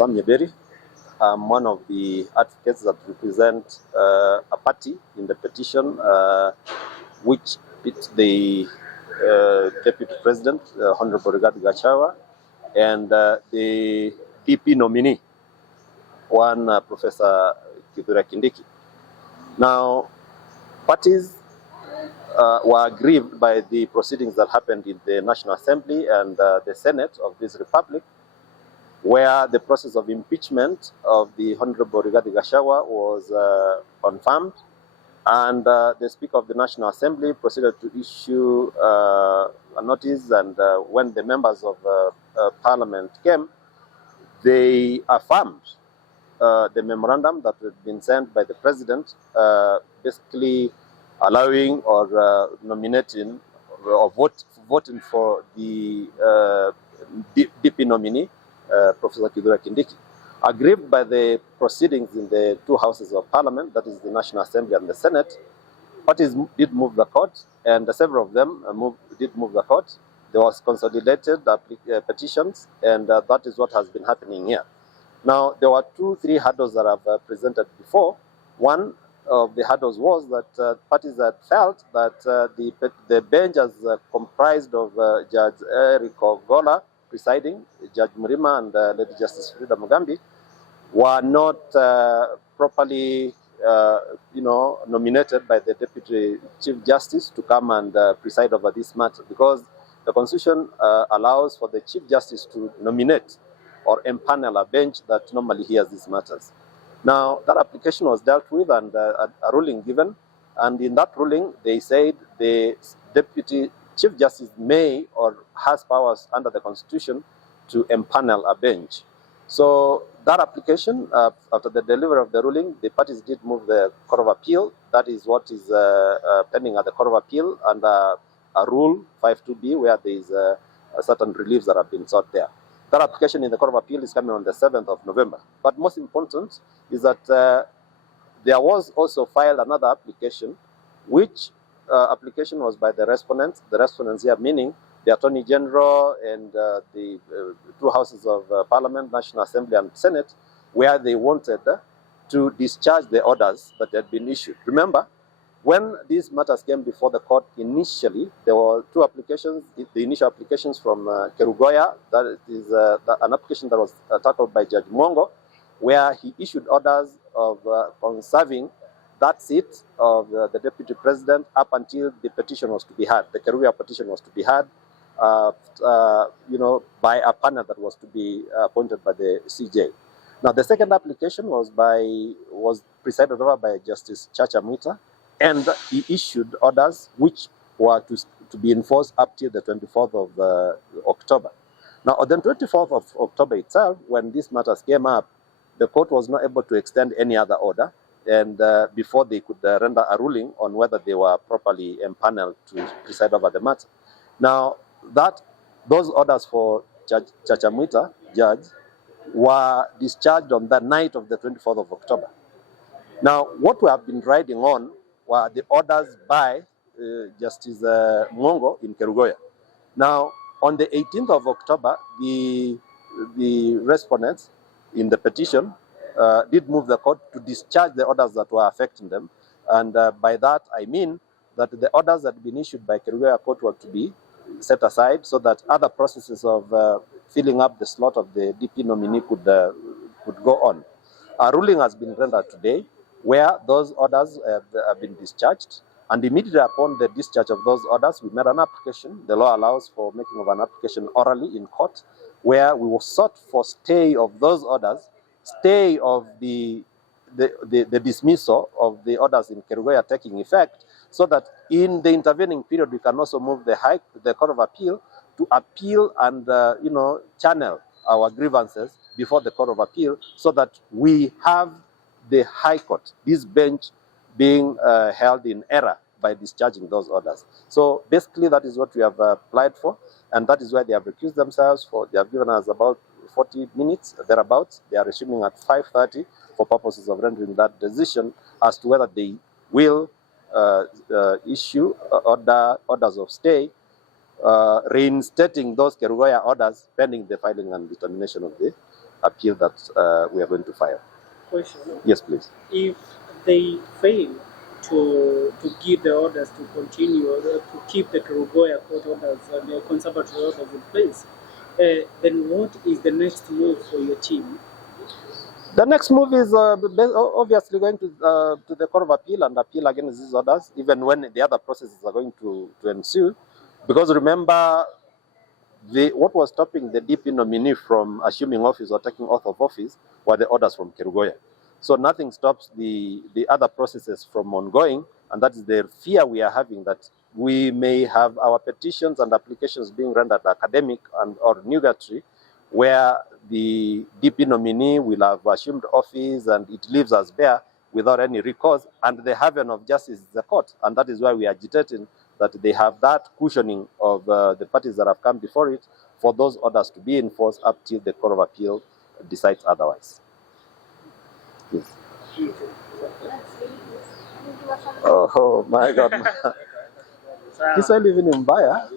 I'm Nyabegi. I'm one of the advocates that represent a party in the petition which pits the Deputy President, Honorable Gachagua, and the DP nominee, Professor Kindiki. Now, parties were aggrieved by the proceedings that happened in the National Assembly and the Senate of this Republic, where the process of impeachment of the Honorable Gachagua was confirmed, and the Speaker of the National Assembly proceeded to issue a notice, and when the members of Parliament came, they affirmed the memorandum that had been sent by the President, basically allowing or nominating or voting for the DP nominee, Professor Kindiki. Aggrieved by the proceedings in the two houses of Parliament, that is the National Assembly and the Senate, parties did move the court, and several of them did move the court. There was consolidated petitions, and that is what has been happening here. Now, there were 2-3 hurdles that I've presented before. One of the hurdles was that parties had felt that the bench as comprised of Judge Eric Ogola presiding, Judge Murima, and Lady Justice Frida Mugambi were not properly nominated by the Deputy Chief Justice to come and preside over this matter, because the Constitution allows for the Chief Justice to nominate or empanel a bench that normally hears these matters. Now, that application was dealt with and a ruling given, and in that ruling, they said the Deputy Chief Justice may or has powers under the Constitution to empanel a bench. So that application, after the delivery of the ruling, the parties did move the Court of Appeal. That is what is pending at the Court of Appeal under a Rule 52B, where there is certain reliefs that have been sought there. That application in the Court of Appeal is coming on the 7th of November. But most important is that there was also filed another application, which application was by the respondents. The respondents here meaning the Attorney General and the two houses of Parliament, National Assembly and Senate, where they wanted to discharge the orders that had been issued. Remember, when these matters came before the court initially, there were two applications. The initial applications from Kerugoya, that is an application that was tackled by Judge Mwongo, where he issued orders of conserving that seat of the Deputy President up until the petition was to be heard. The Kerugoya petition was to be heard, by a panel that was to be appointed by the CJ. Now, the second application was presided over by Justice Chacha Mwita, and he issued orders which were to be enforced up till the 24th of October. Now, on the 24th of October itself, when these matters came up, the court was not able to extend any other order, and before they could render a ruling on whether they were properly empaneled to preside over the matter. Now, those orders for Chacha Mwita, judge, were discharged on the night of the 24th of October. Now, what we have been riding on were the orders by Justice Mwongo in Kerugoya. Now, on the 18th of October, the respondents in the petition did move the court to discharge the orders that were affecting them. And by that, I mean that the orders that had been issued by Kerugoya court were to be set aside so that other processes of filling up the slot of the DP nominee could go on. A ruling has been rendered today where those orders have been discharged, and immediately upon the discharge of those orders, we made an application. The law allows for making of an application orally in court, where we were sought for stay of those orders, stay of the dismissal of the orders in Kerugoya taking effect, so that in the intervening period we can also move the Court of Appeal to appeal and channel our grievances before the Court of Appeal, so that we have the High Court, this bench, being held in error by discharging those orders. So basically that is what we have applied for, and that is why they have recused themselves for. They have given us about 40 minutes, thereabouts. They are resuming at 5:30 for purposes of rendering that decision as to whether they will issue orders of stay, reinstating those Kerugoya orders pending the filing and determination of the appeal that we are going to file. Question. Yes, please. If they fail to give the orders to continue to keep the Kerugoya court orders and the conservatory orders in place, then what is the next move for your team? The next move is obviously going to the Court of Appeal and appeal against these orders, even when the other processes are going to ensue. Because remember, what was stopping the DP nominee from assuming office or taking oath of office were the orders from Kerugoya. So nothing stops the other processes from ongoing, and that is the fear we are having, that we may have our petitions and applications being rendered academic and or nugatory, where the DP nominee will have assumed office and it leaves us bare without any recourse, and the haven of justice is the court. And that is why we are agitating that they have that cushioning of the parties that have come before it for those orders to be enforced up till the Court of Appeal decides otherwise. Yes. Oh my God. Kiswahili hivi ni mbaya.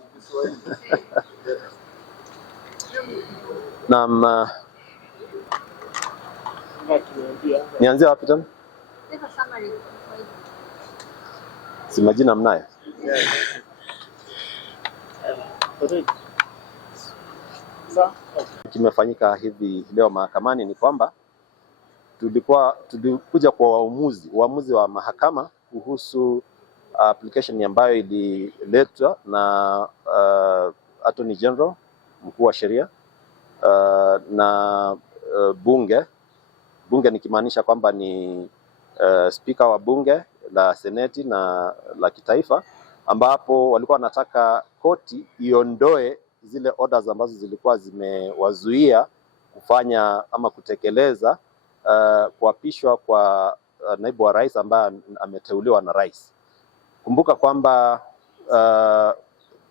Na nianzie wapi tena? Si majina mnayo? Kimefanyika hivi leo mahakamani ni kwamba tulikuja kwa uamuzi wa mahakama kuhusu application ambayo ililetwa na Attorney General, mkuu wa sheria, na bunge nikimaanisha kwamba ni speaker wa bunge la seneti na la kitaifa, ambapo walikuwa wanataka koti iondoe zile orders ambazo zilikuwa zimewazuia kufanya ama kutekeleza kuapishwa kwa naibu wa rais ambaye ameteuliwa na rais. Kumbuka kwamba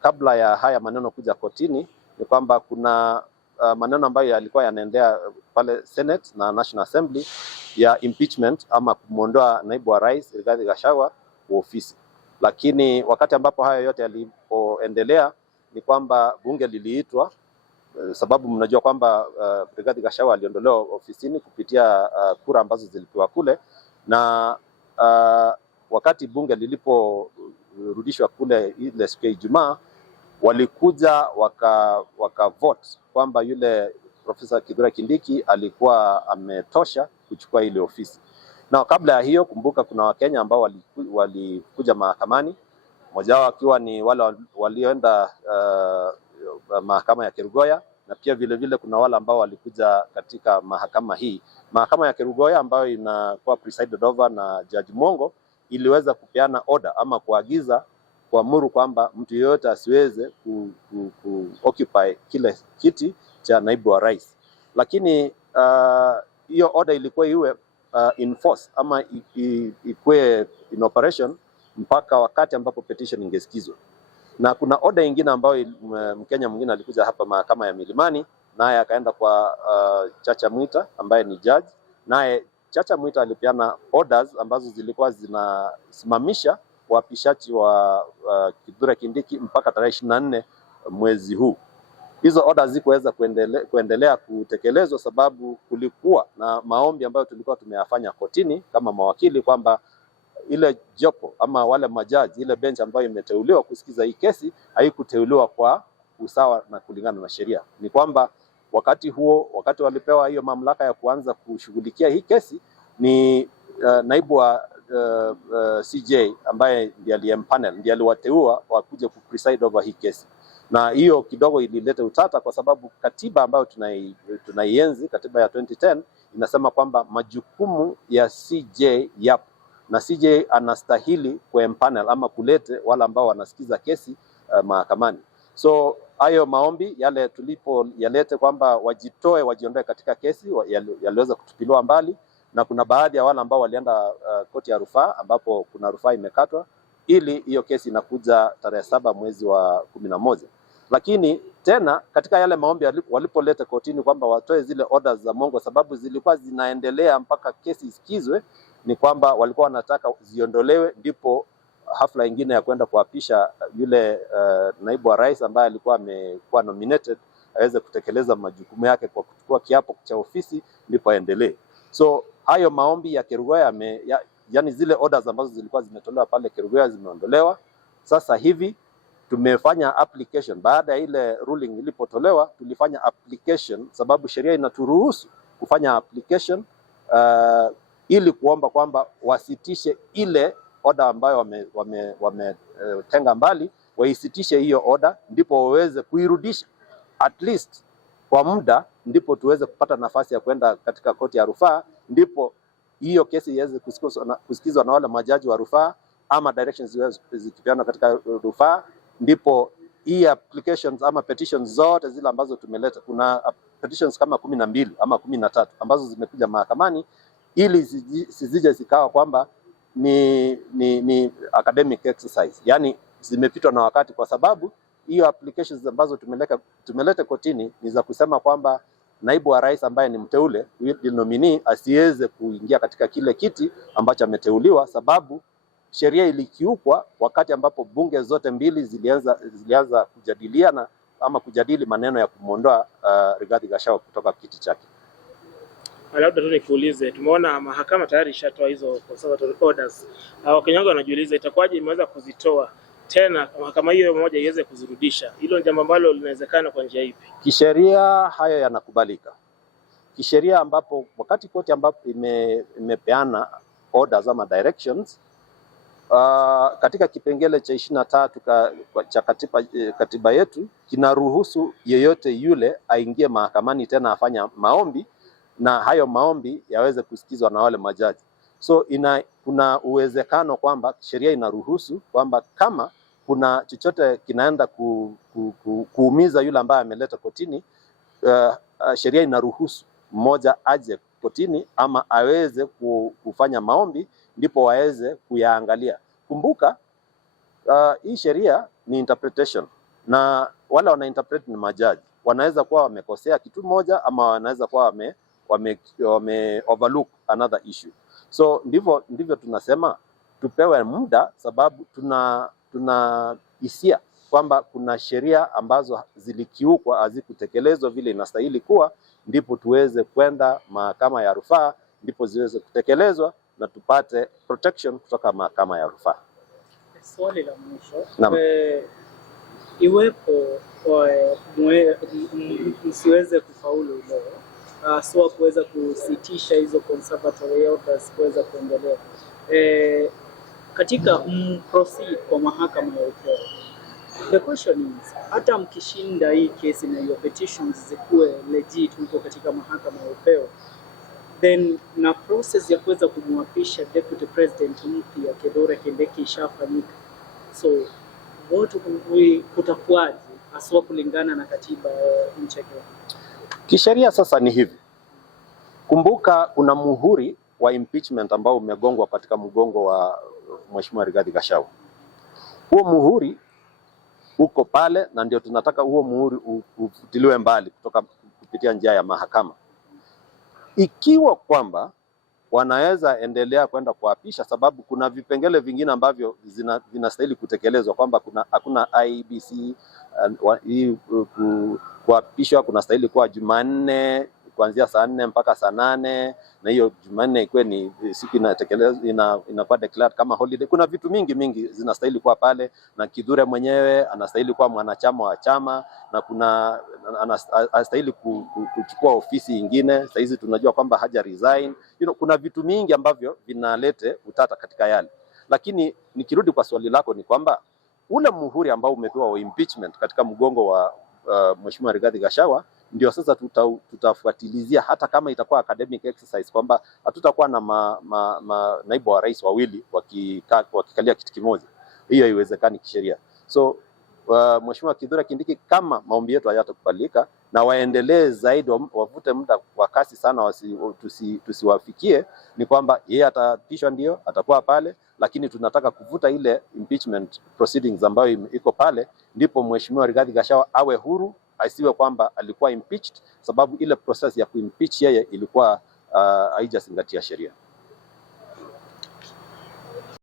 kabla ya haya maneno kuja kotini ni kwamba kuna maneno ambayo yalikuwa yanaendea pale Senate na National Assembly ya impeachment ama kumwondoa naibu wa rais Rigathi Gachagua kwa ofisi. Lakini wakati ambapo hayo yote yalipoendelea ni kwamba bunge liliitwa, sababu mnajua kwamba Rigathi Gachagua aliondolewa ofisini kupitia kura ambazo zilipewa kule, na wakati bunge liliporudishwa kule ile siku ya Ijumaa, walikuja waka vote kwamba yule Profesa Kindiki alikuwa ametosha kuchukua ile ofisi. Na kabla ya hiyo, kumbuka kuna Wakenya ambao walikuja mahakamani, mmoja wao akiwa ni wale walioenda mahakama ya Kerugoya, na pia vile kuna wale ambao walikuja katika mahakama hii. Mahakama ya Kerugoya ambayo inakuwa presided over na Judge Mongo iliweza kupeana order ama kuagiza, kuamuru kwamba mtu yeyote asiweze occupy kile kiti cha naibu wa rais. Lakini hiyo order ilikuwa iwe in force ama ikuwe in operation mpaka wakati ambapo petition ingesikizwa. Na kuna order nyingine ambayo Mkenya mwingine alikuja hapa mahakama ya Milimani, naye akaenda kwa Chacha Mwita ambaye ni judge, naye Chacha Mwita alipeana orders ambazo zilikuwa zinasimamisha uapishaji wa Kindiki mpaka tarehe 24 mwezi huu. Hizo orders zikuweza kuendelea kutekelezwa sababu kulikuwa na maombi ambayo tulikuwa tumeyafanya kotini kama mawakili kwamba ile jopo ama wale majaji, ile bench ambayo imeteuliwa kusikiza hii kesi haikuteuliwa kwa usawa na kulingana na sheria. Ni kwamba wakati walipewa hiyo mamlaka ya kuanza kushughulikia hii kesi ni naibu wa CJ ambaye ndiye aliyempanel, ndiye aliwateua wakuje kupreside over hii kesi. Na hiyo kidogo ilileta utata kwa sababu katiba ambayo tunaienzi, katiba ya 2010 inasema kwamba majukumu ya CJ yapo, na CJ anastahili kuempanel ama kulete wale ambao wanasikiza kesi mahakamani. So hayo maombi yale tulipo yalete kwamba wajiondoe katika kesi yaliweza kutupiliwa mbali, na kuna baadhi ya wale ambao walienda koti ya rufaa ambapo kuna rufaa imekatwa ili hiyo kesi inakuja tarehe 7 mwezi wa 11. Lakini tena katika yale maombi walipoleta kotini kwamba watoe zile orders za Mongo sababu zilikuwa zinaendelea mpaka kesi isikizwe, ni kwamba walikuwa wanataka ziondolewe ndipo hafla nyingine ya kwenda kuapisha yule naibu wa rais ambaye alikuwa amekuwa nominated aweze kutekeleza majukumu yake kwa kuchukua kiapo cha ofisi ndipo aendelee. So hayo maombi ya Kerugoya yani zile orders ambazo zilikuwa zimetolewa pale Kerugoya zimeondolewa. Sasa hivi tumefanya application baada ya ile ruling ilipotolewa, tulifanya application sababu sheria inaturuhusu kufanya application ili kuomba kwamba wasitishe ile order ambayo wametenga mbali, waisitishe hiyo order ndipo waweze kuirudisha at least kwa muda, ndipo tuweze kupata nafasi ya kwenda katika koti ya rufaa, ndipo hiyo kesi iweze kusikizwa na wale majaji wa rufaa ama directions zikipeana katika rufaa, ndipo hii applications ama petitions zote zile ambazo tumeleta, kuna petitions kama 12 ama 13 ambazo zimekuja mahakamani, ili zisije zikawa kwamba ni academic exercise, yani zimepitwa na wakati, kwa sababu hiyo applications ambazo tumeleta kotini ni za kusema kwamba naibu wa rais ambaye ni mteule nominee asiweze kuingia katika kile kiti ambacho ameteuliwa, sababu sheria ilikiukwa wakati ambapo bunge zote mbili zilianza kujadiliana ama kujadili maneno ya kumuondoa Rigathi Gachagua kutoka kiti chake. Labda tu nikuulize, tumeona mahakama tayari ishatoa hizo conservatory orders. Wakenya wanajiuliza itakuwaje imeweza kuzitoa tena mahakama hiyo moja iweze kuzirudisha? Hilo ni jambo ambalo linawezekana kwa njia ipi? Kisheria hayo yanakubalika. Kisheria ambapo wakati koti ambapo imepeana orders ama directions katika kipengele cha 23 cha katiba yetu kinaruhusu yeyote yule aingie mahakamani tena afanya maombi, na hayo maombi yaweze kusikizwa na wale majaji. So kuna uwezekano kwamba sheria inaruhusu kwamba kama kuna chochote kinaenda kuumiza yule ambaye ameleta kotini, sheria inaruhusu mmoja aje kotini ama aweze kufanya maombi ndipo waweze kuyaangalia. Kumbuka hii sheria ni interpretation, na wale wana interpret ni majaji. Wanaweza kuwa wamekosea kitu moja ama wanaweza kuwa wame overlook another issue. So ndivyo tunasema tupewe muda, sababu tuna hisia kwamba kuna sheria ambazo zilikiukwa, hazikutekelezwa vile inastahili kuwa, ndipo tuweze kwenda mahakama ya rufaa, ndipo ziweze kutekelezwa na tupate protection kutoka mahakama ya rufaa. Swali la mwisho, iwepo msiweze kufaulu leo, sio kuweza kusitisha hizo conservatory orders kuweza kuendelea katika proceed kwa mahakama ya upeo. The question is, hata mkishinda hii kesi na hiyo petitions zikuwe legit huko katika mahakama ya upeo, then na process ya kuweza kumwapisha deputy president mpya Kithure Kindiki ishafanyika. So kutakuwaje haswa kulingana na katiba nchi yetu? Kisheria sasa ni hivi. Kumbuka kuna muhuri wa impeachment ambao umegongwa katika mgongo wa Mheshimiwa Rigathi Gachagua. Huo muhuri uko pale, na ndio tunataka huo muhuri ufutiliwe mbali kupitia njia ya mahakama. Ikiwa kwamba wanaweza endelea kwenda kuapisha, sababu kuna vipengele vingine ambavyo vinastahili kutekelezwa, kwamba hakuna IEBC kuapishwa kunastahili kuwa Jumanne kuanzia saa 4 mpaka saa 8, na hiyo Jumanne ikuwe ni siku inakuwa declared kama holiday. Kuna vitu mingi zinastahili kuwa pale, na Kithure mwenyewe anastahili kuwa mwanachama wa chama, na anastahili kuchukua ofisi nyingine. Sasa hizi tunajua kwamba haja resign. Kuna vitu mingi ambavyo vinalete utata katika yale. Lakini nikirudi kwa swali lako ni kwamba ule muhuri ambao umepewa wa impeachment katika mgongo wa Mheshimiwa Rigathi Gachagua, ndio sasa tutafuatilizia, hata kama itakuwa academic exercise, kwamba hatutakuwa na naibu wa rais wawili wakikalia kiti kimoja. Hiyo haiwezekani kisheria. So Mheshimiwa Kithure Kindiki, kama maombi yetu hayatakubalika na waendelee zaidi, wavute muda kwa kasi sana, tusiwafikie, ni kwamba yeye ataapishwa, ndio atakuwa pale, lakini tunataka kuvuta ile impeachment proceedings ambayo iko pale, ndipo Mheshimiwa Rigathi Gachagua awe huru, asiwe kwamba alikuwa impeached, sababu ile process ya kuimpeach yeye ilikuwa haijazingatia sheria.